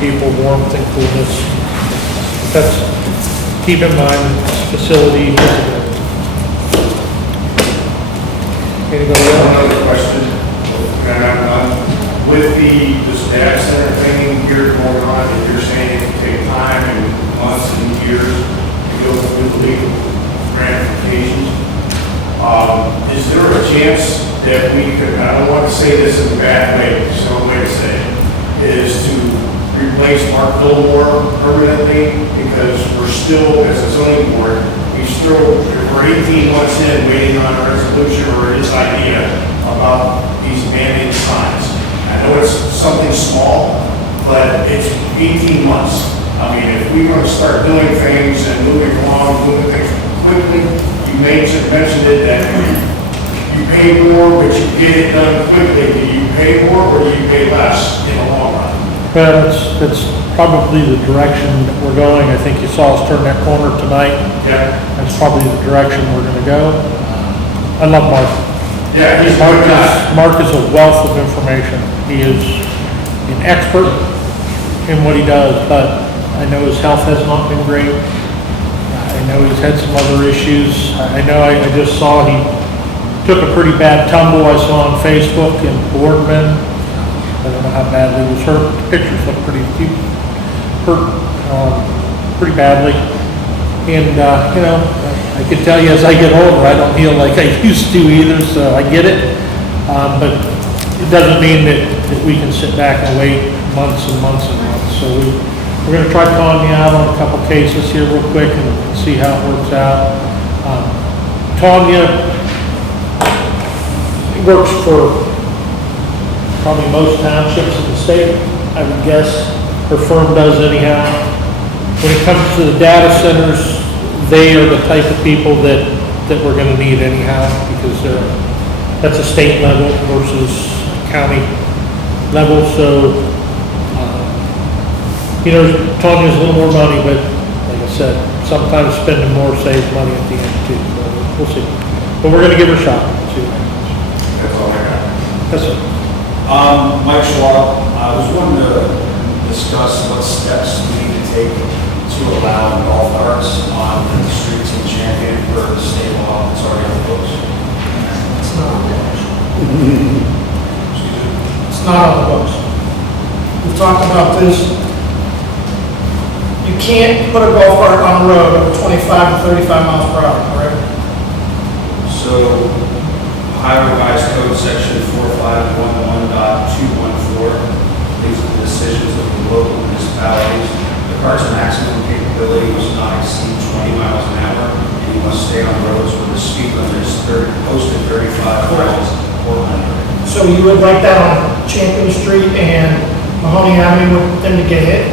people warmth and coolness. That's, keep in mind, facility. Anybody else? Another question, and I'm done. With this data center thing here going on, and you're saying it can take time and months and years to go through the legal ramifications, is there a chance that we could, and I don't want to say this in a bad way, so way to say it, is to replace Mark Fillmore permanently, because we're still, as a zoning board, we're 18 months in waiting on a resolution or this idea about these mandated signs. I know it's something small, but it's 18 months. I mean, if we want to start doing things and moving along, moving things quickly, you mentioned it that you pay more, but you get it done quickly. Do you pay more or do you pay less in the long run? Well, that's probably the direction that we're going. I think you saw us turn that corner tonight. Yeah. That's probably the direction we're going to go. I love Mark. Yeah, he's a good guy. Mark is a wealth of information. He is an expert in what he does, but I know his health has not been great. I know he's had some other issues. I know I just saw he took a pretty bad tumble I saw on Facebook in Boardman. I don't know how badly he was hurt. The pictures look pretty cute. Hurt pretty badly. And, you know, I can tell you as I get older, I don't heal like I used to either, so I get it. But it doesn't mean that we can sit back and wait months and months and months. So we're going to try calling you out on a couple cases here real quick and see how it works out. Tanya works for probably most townships in the state, I would guess. Her firm does anyhow. When it comes to the data centers, they are the type of people that we're going to need anyhow, because that's a state level versus county level. So, you know, Tanya's a little more money, but like I said, sometimes spending more saves money at the end too. So we'll see. But we're going to give her a shot. See what happens. That's all I got. Yes, sir. Mike Schwab, I was wanting to discuss what steps we need to take to allow golf carts on the streets in Champion for the state law that's already on the books. It's not on the books. It's not on the books. We've talked about this. You can't put a golf cart on the road over 25 to 35 miles per hour, correct? So, Ohio Revised Code Section 4511.214, these are the decisions of the local municipalities. The cart's maximum capability must not exceed 20 miles an hour, and you must stay on roads where the speed limit is posted 35 miles or under. So you would like that on Champion Street and Mahoney Avenue with them to get hit?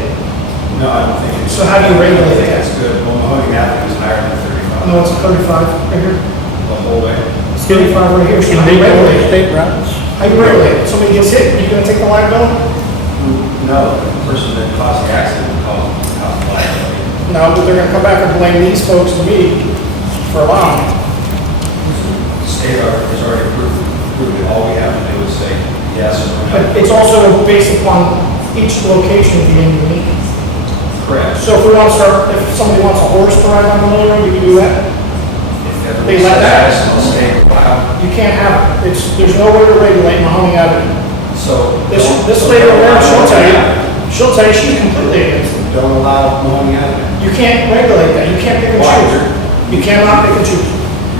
No, I don't think it's. So how do you regulate I think that? that's good. Well, Mahoney Avenue is higher than 35. No, it's a 35 right here. The whole way. It's 35 right here. So Can how they do you go regulate to it? state routes? How do you regulate it? Somebody gets hit, you gonna take the liability? No, the person that caused the accident would cause the liability. No, but they're gonna come back and blame these folks and me for allowing it. The state has already approved it. All we have to do is say yes or no. But it's also based upon each location being unique. Correct. So if we want to start, if somebody wants a horse to ride on the Lily Road, you can do that. If They everybody let says that. yes, they'll stay allowed. You can't have it. There's no way to regulate Mahoney Avenue. So. This don't- lady over there, don't she'll tell you she's completely against it. Don't allow Mahoney Avenue. You can't regulate that. You can't pick and Why? choose. You cannot pick and choose.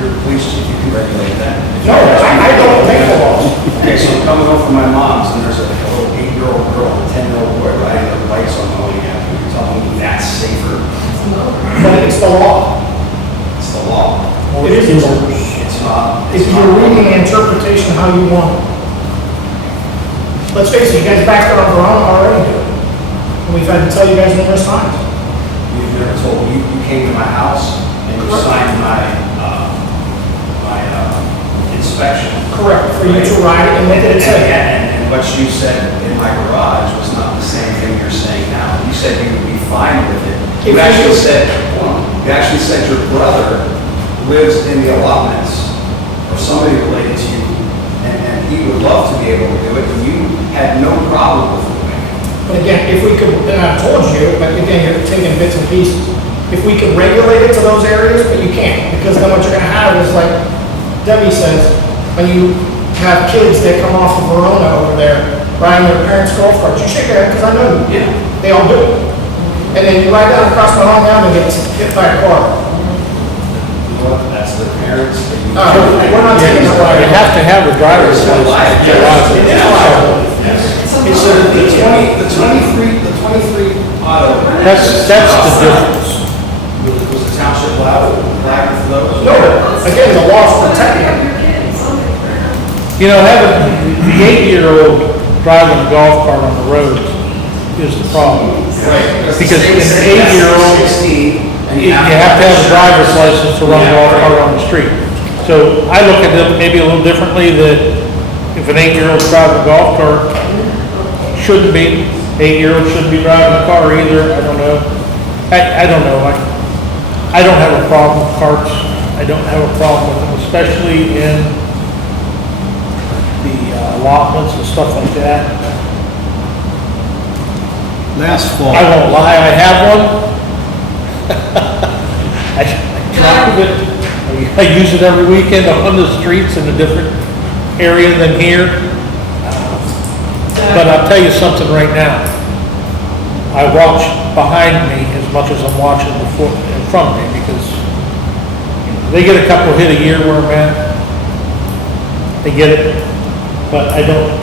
Your police chief, you can regulate that. No, I don't make the laws. Okay, so I'm coming home from my mom's and there's a little 8-year-old girl and a 10-year-old boy riding their bikes on Mahoney Avenue. You're telling me that's safer? But it's the law. It's the law. It is the law. It's not. If It's you're not. reading the interpretation how you want it. Let's face it, you guys backed up our own already do it. And we've had to tell you guys numerous times. You've never told me, you came to my house and you Correct. signed my inspection. Correct, for you to ride and make it safe. And what you said in my garage was not the same thing you're saying now. You said you would be fine with it. If You actually you- said, hold on, you actually said your brother lives in the allotments or somebody related to you, and he would love to be able to do it, and you had no problem with doing it. But again, if we could, and I've told you, but again, you're taking bits and pieces. If we could regulate it to those areas, but you can't, because then what you're gonna have is like Debbie says, when you have kids that come off of Verona over there, riding their parents' golf carts, you shake your head, because I know you. Yeah. They all do it. And then you ride down across my home now and get hit by a car. That's the parents. We're not taking that You right. have to have a driver's It's a life. license. Yes. It's the 23 auto. That's the difference. Was the township allowed for those? No, but again, the law's protecting. You know, having the 8-year-old driving a golf cart on the roads is the problem. Right. Because an 8-year-old, 16. you have to have a driver's license to run a golf cart on the street. So I look at it maybe a little differently, that if an 8-year-old's driving a golf cart, shouldn't be, 8-year-old shouldn't be driving a car either, I don't know. I don't know, I don't have a problem with carts, I don't have a problem with them, especially in the allotments and stuff like that. Last fall, I won't lie, I have one. I drive it, I use it every weekend on the streets in a different area than here. But I'll tell you something right now. I watch behind me as much as I'm watching in front of me, because they get a couple hit a year where I'm at. They get it, but I don't,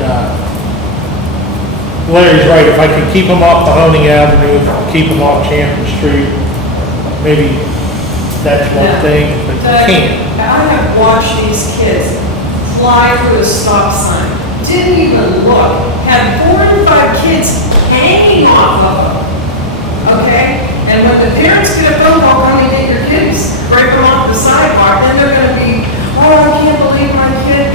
Larry's right, if I can keep them off Mahoning Avenue, if I can keep them off Champion Street, maybe that's one thing, but you can't. I have watched these kids fly through a stop sign, didn't even look, had 4 and 5 kids hanging off of them, okay? And when the parents get a phone call, come and get your kids, break them off the sidewalk, then they're gonna be, oh, I can't believe my kid,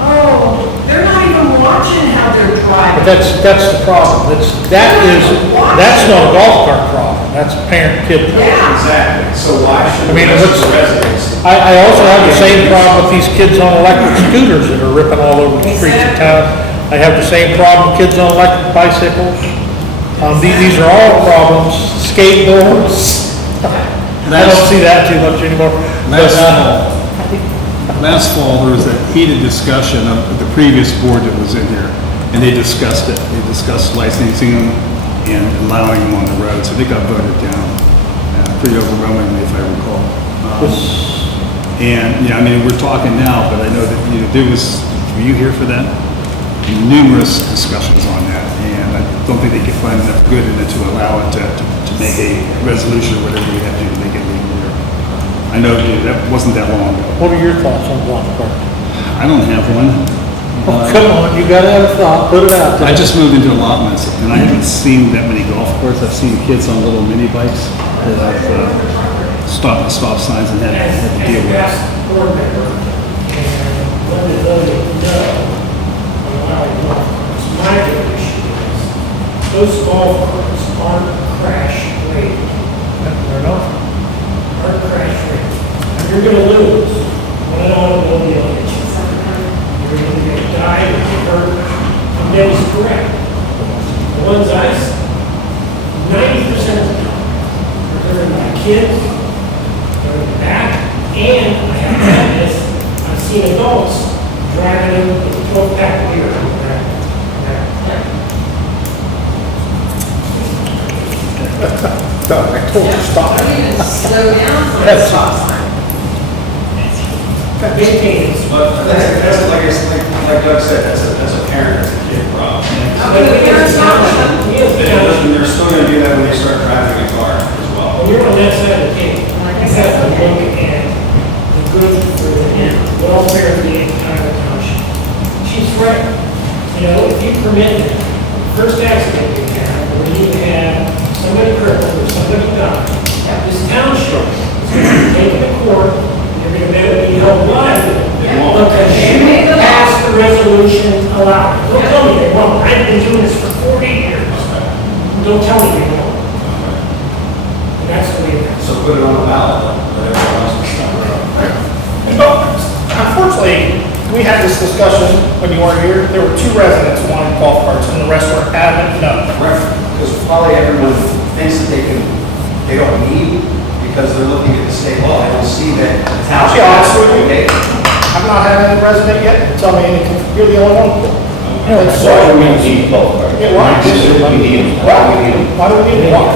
oh, they're not even watching how they're But driving. that's the problem, that's not a golf cart problem, that's a parent-kid problem. Yeah. Exactly. So why should I mean, the rest what's- of the residents? I also have the same problem with these kids on electric scooters that are ripping all over the streets of town. I have the same problem, kids on electric bicycles. These are all problems, skateboards. I don't see that too much anymore. But, last fall, there was a heated discussion of the previous board that was in here, and they discussed it. They discussed licensing them and allowing them on the road, so they got voted down, pretty overwhelmingly, if I recall. And, yeah, I mean, we're talking now, but I know that, were you here for that? Numerous discussions on that, and I don't think they could find enough good in it to allow it to make a resolution or whatever we have to do to make it legal here. I know that wasn't that long ago. What are your thoughts on golf cart? I don't have one. Oh, come on, you gotta have a thought, put it out there. I just moved into allotments, and I haven't seen that many golf carts. I've seen kids on little mini bikes that I've stopped at stop signs and had to deal with. Board member, and let me know, on allowing golf carts. My big issue is, those golf carts aren't crash rated. They're not. Aren't crash rated. And you're gonna lose one automobile hit you. You're either gonna die or get hurt. And that is correct. The ones I see, 90% of the time, are driven by kids, they're in the back, and I have had this, I've seen adults driving them with a 12-pack of beer. Doug, I told you, stop. Don't even slow down for a That's- stop sign. Maintenance. But that's like Doug said, that's a parent, that's a kid problem. Okay, the parents not with them. And they're still gonna do that when they start driving a car as well. When you're on that side of the table, you have to look at the good for the welfare of the entire township. She's right. You know, if you permit it, first accident you have, where you have somebody crippled or somebody died, this township is going to take it to court, you're going to be held liable. Because you passed the resolution allowed. Don't tell me they won't. I've been doing this for 40 years. Don't tell me they won't. And that's the way it is. So put it on the ballot, let everyone else can stop. Unfortunately, we had this discussion when you weren't here, there were 2 residents wanting golf carts, and the rest were adamant, no. Because probably everyone thinks that they don't need, because they're looking at the state law, they don't see that the I'll township. be honest with you, Okay. I've not had any resident yet tell me anything, you're the only one. That's Why do we need both? Yeah, why? We need them. Why do we need them? Why?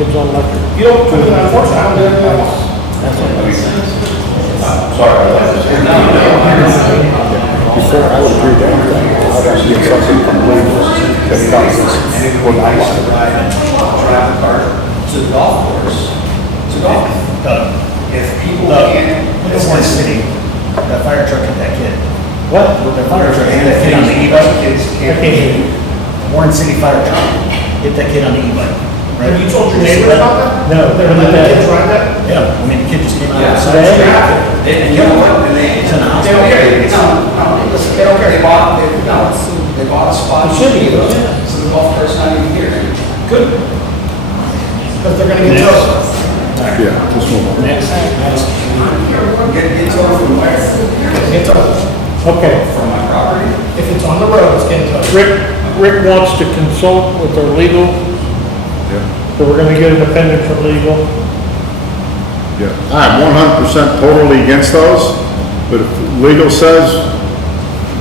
Kids on electric. You don't, unfortunately, I don't do anything else. Sorry. Before, I would agree to anything. I'd actually get something from legal that comes And if or we not used to like. drive the cart to the golf course, to golf. If people can't. Look at Warren City, that fire truck hit that kid. What? The fire truck hit that kid on the e-bike. Kids can't. Warren City fire truck hit that kid on the e-bike. Right? Have you told your neighbors about that? No, They're when did letting that- kids ride that? Yeah, I mean, the kid just came out Yeah. of the side. And you know what, and It's in the they don't hospital. care, listen, they don't care, they bought a spot. It should be, yeah. So the golf cart's not even here. Good. Because they're gonna get towed. Yeah, just move on. Next. Get towed from where? Get towed. Okay. From my property? If it's on the road, it's getting towed. Rick wants to consult with our legal, Yeah, so we're gonna get an opinion from legal. yeah. I'm 100% totally against those, but if legal says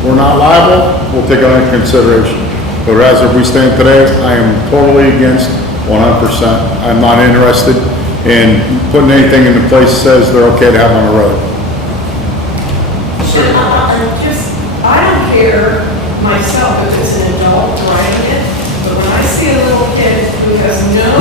we're not liable, we'll take it into consideration. But as we stand today, I am totally against 100%. I'm not interested in putting anything into place that says they're okay to have on the road. I don't care myself if it's an adult driving it, but when I see a little kid who has no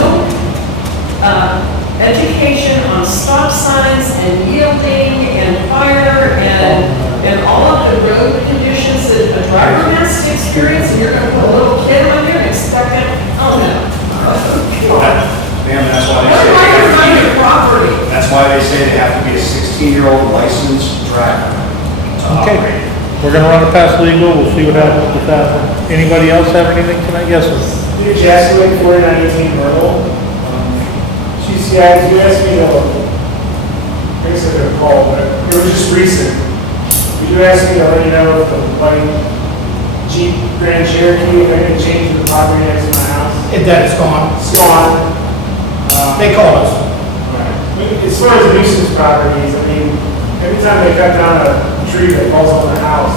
education on stop signs and yielding and fire and all of the road conditions that a driver has to experience, and you're gonna put a little kid on here and expect him, oh no. Ma'am, that's why they What say am I they gonna find have to your property? be, that's why they say they have to be a 16-year-old licensed driver to Okay. operate. We're gonna run it past legal, we'll see what happens with that one. Anybody else have anything tonight? Yes, sir. Dear Jasmine, 4918 Myrtle. GCI, you asked me to, I guess I could have called, but it was just recent. You asked me to let you know if the white Jeep Grand Cherokee, if I had changed the property next to my house. That is gone. It's gone. They called us. As far as nuisance properties, I mean, every time they cut down a tree that falls on the house,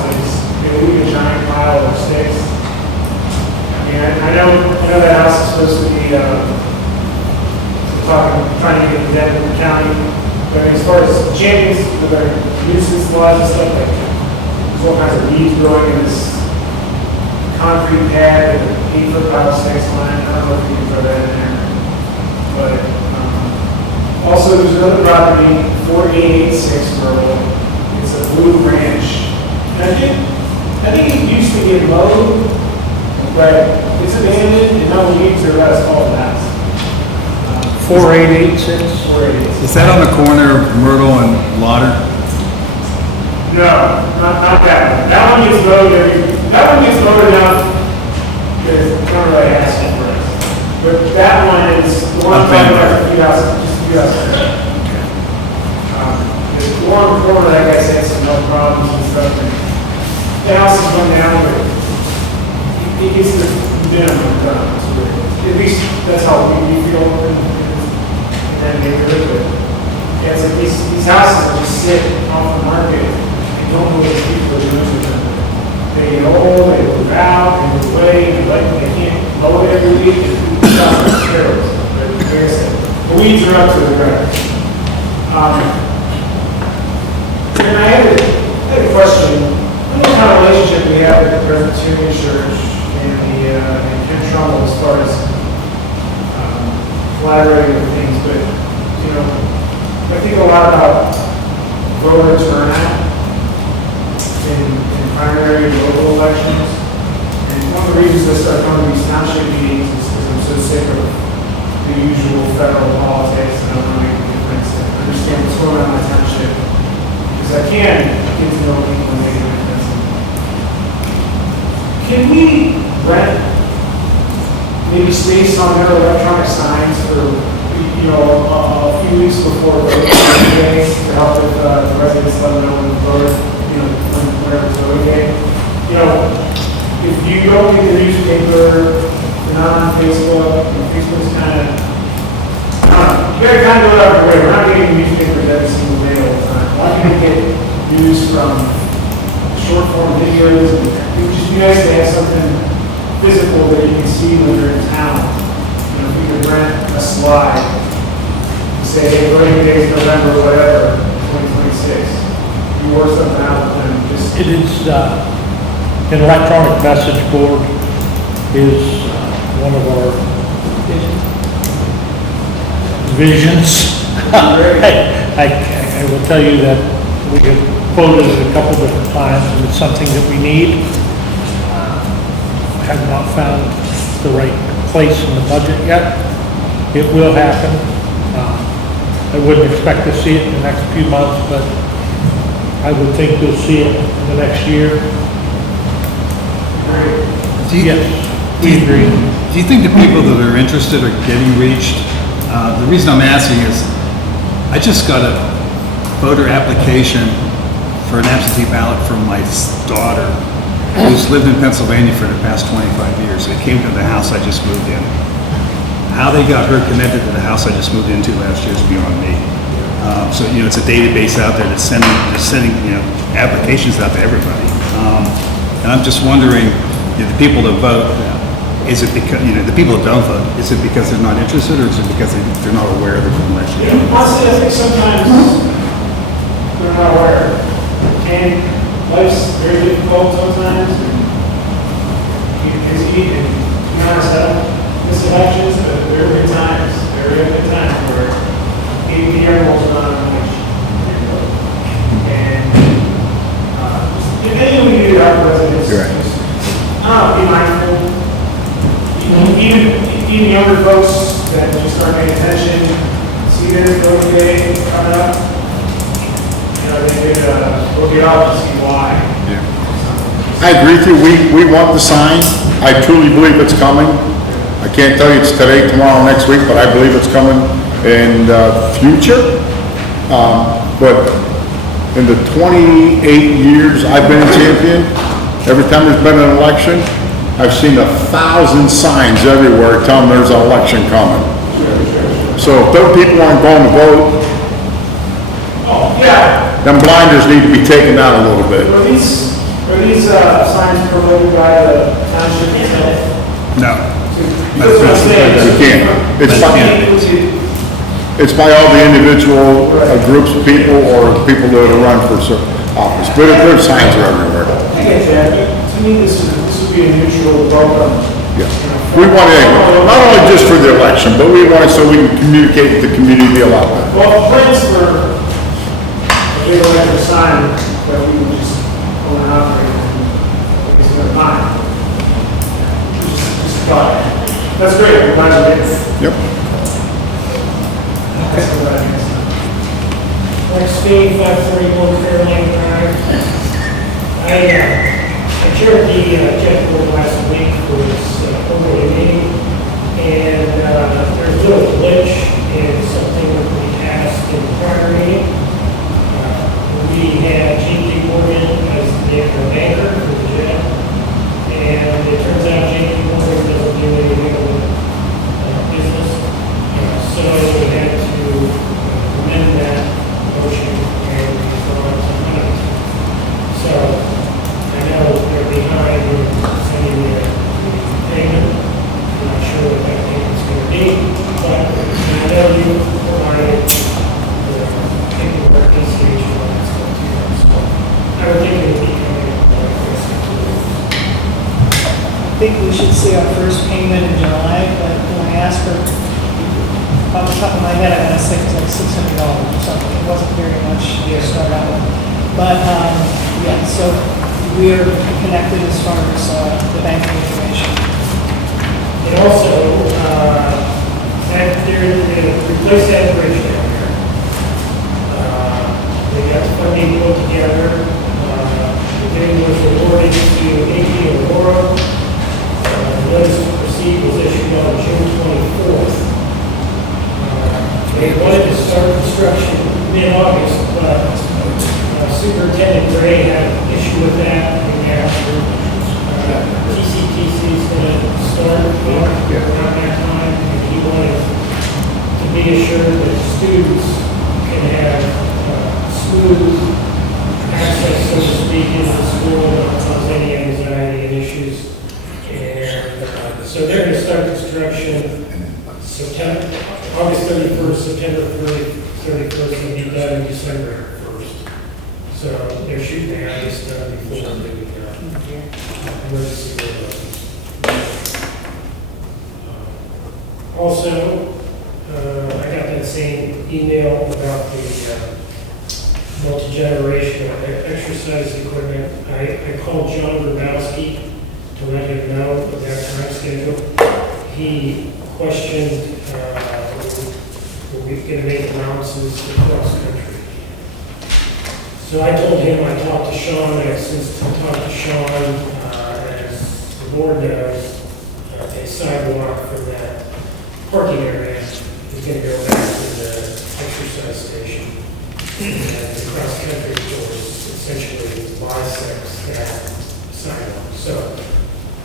they leave a giant pile of sticks. I mean, I know that house is supposed to be, trying to get that in the county, but as far as champions with our nuisance laws and stuff, like, there's all kinds of weeds growing in this concrete pad and 8-foot pile of sticks line. I don't know if you can throw that in there. But, also, there's another property, 4886 Myrtle. It's a blue ranch. And I think it used to get mowed, but it's abandoned and no weeds or rest all that. 4886. 486. Is that on the corner of Myrtle and Lauder? No, not that one. That one gets mowed enough that it's not really asking for it. But that one is, the one talking about the few houses, just a few houses. The one corner, that guy had some health problems and stuff, and the house has gone down, but he gets the minimum done. So at least that's how we feel in that neighborhood. But yeah, it's like these houses are just sit off the market and don't know what people are doing with them. They get old, they move out, they move away, and like they can't mow it every week. It's terrible. But like I said, the weeds are up to the ground. And I had a question. I don't know what kind of relationship we have with the Presbyterian Church and Ken Trumbull as far as collaborating with things, but, you know, I think a lot about voter turnout in primary and local elections. And one of the reasons I started coming to these township meetings is because I'm so sick of the usual federal politics, and I want to make a difference and understand what's going on in my township. Because I can get to know people and make a difference. Can we rent maybe space on their electronic signs for, you know, a few weeks before voting day to help with the residents, let them know when to vote? whenever it's okay. If you don't get the newspaper, you're not on Facebook, Facebook's kind of, you gotta kind of go out of your way. We're not getting newspapers every single day all the time. Why can't we get news from short form videos? It would just be nice to have something physical that you can see when you're in town. If we could rent a slide, say, hey, voting day is November, whatever, 2026. You work something out with them, just. It is, an electronic message board is one of our visions. I will tell you that we have quoted it a couple different times, and it's something that we need. Have not found the right place in the budget yet. It will happen. I wouldn't expect to see it in the next few months, but I would think you'll see it in the next year. Yes, we agree. Do you think the people that are interested are getting reached? The reason I'm asking is, I just got a voter application for an absentee ballot from my daughter, who's lived in Pennsylvania for the past 25 years. It came to the house I just moved in. How they got her connected to the house I just moved into last year is beyond me. So, it's a database out there that's sending applications out to everybody. And I'm just wondering, the people that vote, is it because, the people that don't vote, is it because they're not interested, or is it because they're not aware of it from last year? Honestly, I think sometimes they're not aware. And life's very difficult sometimes, and you're busy, and to be honest, I don't miss elections, but there have been times, where maybe everyone's not on the and depending on who you are, residents, You're right. be mindful. Even younger folks that just start paying attention, see there's voting day coming up, they could look it up and see why. I agree with you, we want the sign, I truly believe it's coming. I can't tell you it's today, tomorrow, next week, but I believe it's coming in the future. But in the 28 years I've been in Champion, every time there's been an election, I've seen 1,000 signs everywhere telling there's an election coming. So if those people aren't going to vote, them blinders need to be taken out a little bit. Are these signs promoted by the township itself? No. You can't. It's by all the individual groups of people or people that are run for office. But their signs are everywhere. I get that, but to me, this would be a neutral welcome. Yeah. We want it, not only just for the election, but we want it so we can communicate with the community a lot better. Well, plans for a big electric sign that we would just own and operate and it's gonna mind. Just thought. That's great, I'm glad you did. Yep. That's what I guess. Like Steve, 541 Fairlane Drive. I chaired the check board last week for this quarterly meeting, and there's a little glitch in something that we asked in the prior meeting. We had J.P. Morgan as the banker for the jail, and it turns out J.P. Morgan doesn't do any legal business, so we had to amend that motion and withdraw some money. So I know they're behind in sending their payment. I'm not sure what that payment's going to be, but I know you provided the paperwork, ACH, and all that stuff too. So I would think it would be coming up like this. I think we should see our first payment in July, but when I asked her, off the top of my head, I'm gonna say it's like $600 or something. It wasn't very much to start out with. But, yeah, so we're connected as far as the banking information. And also, that there, replace that bridge down there. They got the funding put together. The bid was awarded to AP Aurora. The notice to proceed was issued on June 24th. They wanted to start construction mid-August, but Superintendent Gray had an issue with that, and TCTC is gonna start around that time, and he wanted to be assured that students can have smooth access, so to speak, into the school, not cause any anxiety and issues. And so they're gonna start construction September, August 31st, September 31st, and be done in December 1st. So they're shooting to have this done before they get emergency road. Also, I got that same email about the multi-generational exercise equipment. I called John Grabowski to let him know of that time schedule. He questioned, were we going to make allowances across country? So I told him I talked to Sean, and since I talked to Sean, as the board knows, a sidewalk from that parking area is going to go back to the exercise station. And the cross-country course essentially bisects that sidewalk. So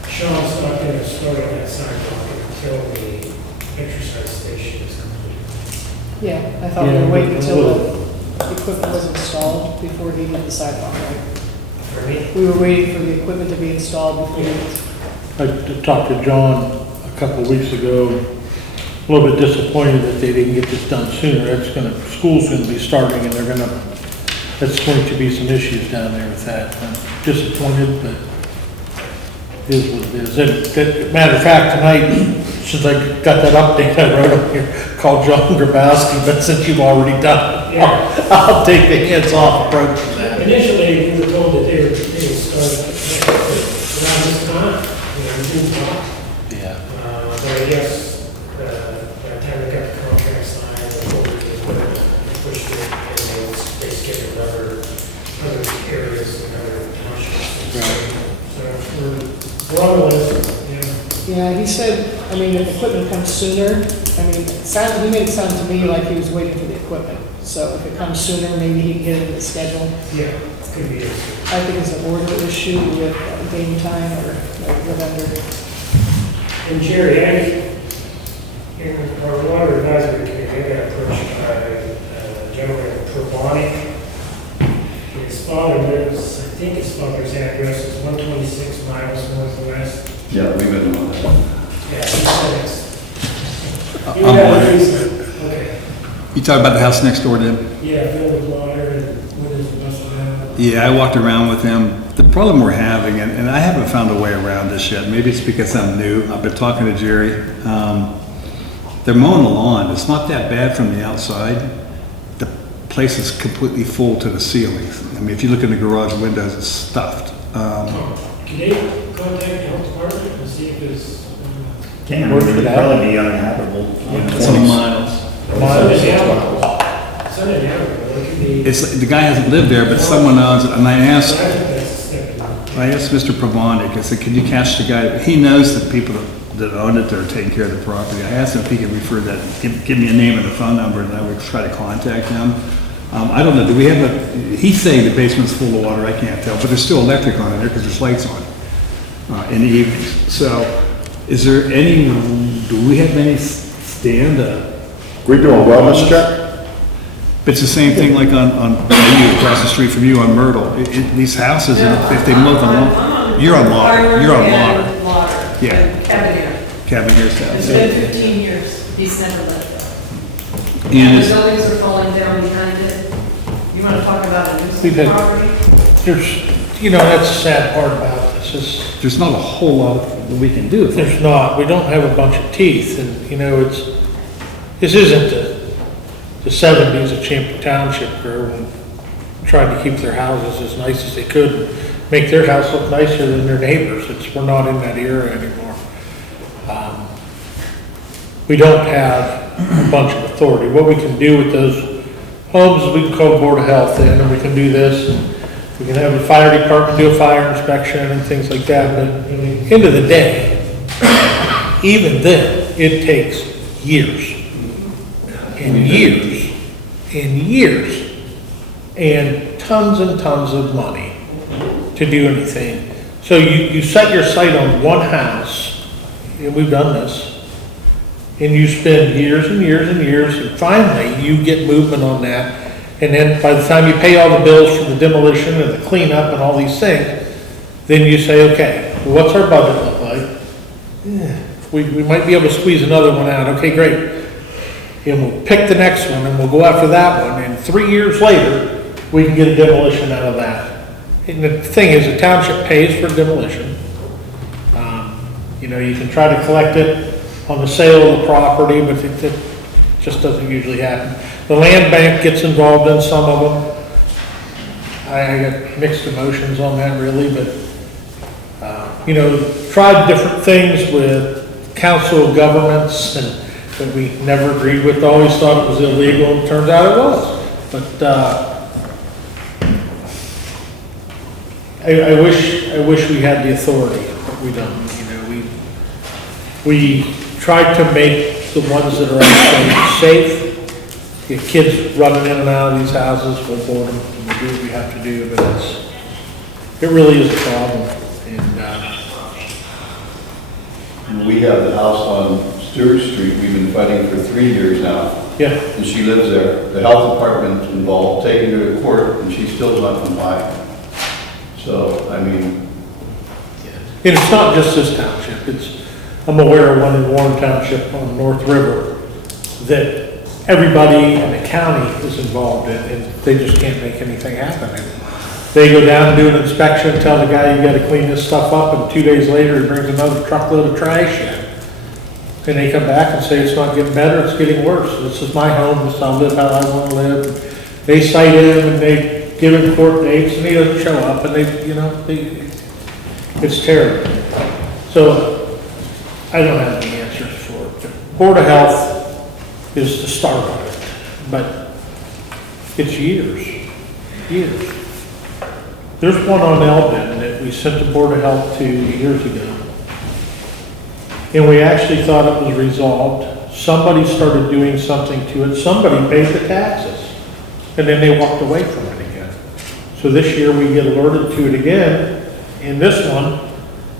Sean's not going to start on that sidewalk until the exercise station is complete. Yeah, I thought we were waiting until the equipment was installed before he did the sidewalk, right? For me, We were waiting for the equipment to be installed before. I talked to John a couple of weeks ago, a little bit disappointed that they didn't get this done sooner. School's gonna be starting and that's going to be some issues down there with that. I'm disappointed, but it is what it is. And, matter of fact, tonight, since I got that update, I wrote up here, called John Grabowski, but since you've already done it, I'll take the hands-off approach to that. initially, we were told that they would start around this time, June top. Yeah. But I guess, by the time they got the contract signed, the whole thing pushed it, and they scheduled other areas and other townships. So we're on the list, Yeah, he said, I mean, if the equipment comes sooner, he made it sound to me like he was waiting for the equipment. So if it comes sooner, maybe he can get it in the schedule. Yeah, could be it. I think it's an order issue with game time or the vendor. And Jerry, in our water advisory committee, I got approached by a gentleman from Probonic. His father lives, I think his father's address is 126 miles northwest. Yeah, we've been on that. Yeah, he said it's. I'm on it. Okay, You talk about the house next door to him? yeah, filled with water and windows and busted out. Yeah, I walked around with him. The problem we're having, and I haven't found a way around this yet, maybe it's because I'm new, I've been talking to Jerry. They're mowing the lawn. It's not that bad from the outside. The place is completely full to the ceiling. I mean, if you look in the garage windows, it's stuffed. Can they contact the health department and see if it's? Can't, it would probably be uninhabitable. 20 miles. It's uninhabitable, it could be. It's, the guy hasn't lived there, but someone owns it, and I I asked think that's a step. I asked Mr. Probonic, I said, can you catch the guy? He knows the people that own it, that are taking care of the property. I asked him if he could refer that, give me a name and a phone number, and I would try to contact him. I don't know, do we have a, he's saying the basement's full of water, I can't tell, but there's still electric on in there because there's lights on in the evenings. So is there any, do we have any stand? We do a wellness check? It's the same thing like on you, across the street from you on Myrtle. These houses, if they mow the lawn, you're on water, you're on water. Water. Yeah. And Cavalier. Cavalier's It's house. been 15 years, he's never left us. And And the it's, buildings are falling down behind it. You want to talk about a We've nuisance had- property? That's the sad part about this, is there's not a whole lot that we can do with it. there's not, we don't have a bunch of teeth, and, this isn't the 70s of Champlain Township, where everyone tried to keep their houses as nice as they could, and make their house look nicer than their neighbors. We're not in that era anymore. We don't have a bunch of authority. What we can do with those homes is we can call Board of Health in, and we can do this, and we can have the fire department do a fire inspection and things like that, but at the end of the day, even then, it takes years and years and years and tons and tons of money to do anything. So you set your sight on one house, and we've done this, and you spend years and years and years, and finally you get movement on that. And then by the time you pay all the bills for the demolition and the cleanup and all these things, then you say, okay, well, what's our budget look like? Yeah, we might be able to squeeze another one out. Okay, great. And we'll pick the next one and we'll go after that one. And 3 years later, we can get a demolition out of that. And the thing is, the township pays for demolition. You know, you can try to collect it on the sale of the property, but it just doesn't usually happen. The land bank gets involved in some of them. I got mixed emotions on that really, but, you know, tried different things with council of governments and that we never agreed with, always thought it was illegal, and turns out it was. But, I wish we had the authority, but we don't. You know, we tried to make the ones that are outside safe. Get kids running in and out of these houses, we'll board them, and we'll do what we have to do, but it really is a problem. And, we have the house on Stewart Street, we've been fighting for 3 years now. yeah, And she lives there. The health department's involved, taking her to court, and she's still not complying. So, I mean, and it's not just this township, I'm aware of one in Warren Township on North River that everybody in the county is involved in, and they just can't make anything happen. And they go down and do an inspection, tell the guy you gotta clean this stuff up, and 2 days later, he brings another truckload of trash in. And they come back and say, it's not getting better, it's getting worse. This is my home, this I'll live how I wanna live. They cite him and they give him court dates, and he doesn't show up, and it's terrible. So, I don't have any answers for it. The Board of Health is the start of it, but it's years. There's one on Eldon that we sent the Board of Health to years ago. And we actually thought it was resolved. Somebody started doing something to it, somebody paid the taxes, and then they walked away from it again. So this year we get alerted to it again, and this one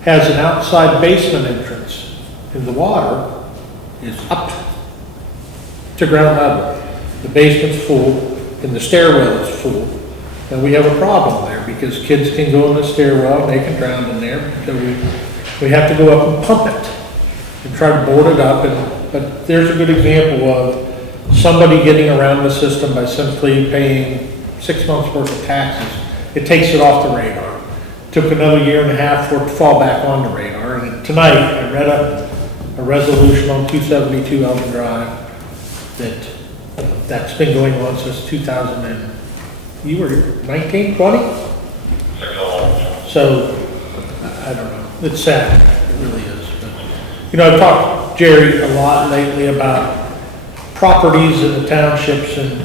has an outside basement entrance. And the water is up to ground level. The basement's full and the stairwell is full. And we have a problem there because kids can go in the stairwell and they can drown in there. So we have to go up and pump it and try to board it up. But there's a good example of somebody getting around the system by simply paying 6 months worth of taxes. It takes it off the radar. Took another 1.5 years for it to fall back on the radar. And tonight I read a resolution on 272 Elm Drive that's been going on since 2000 and you were 19, 20? So, I don't know. It's sad. It really is. But, you know, I've talked to Jerry a lot lately about properties in the townships and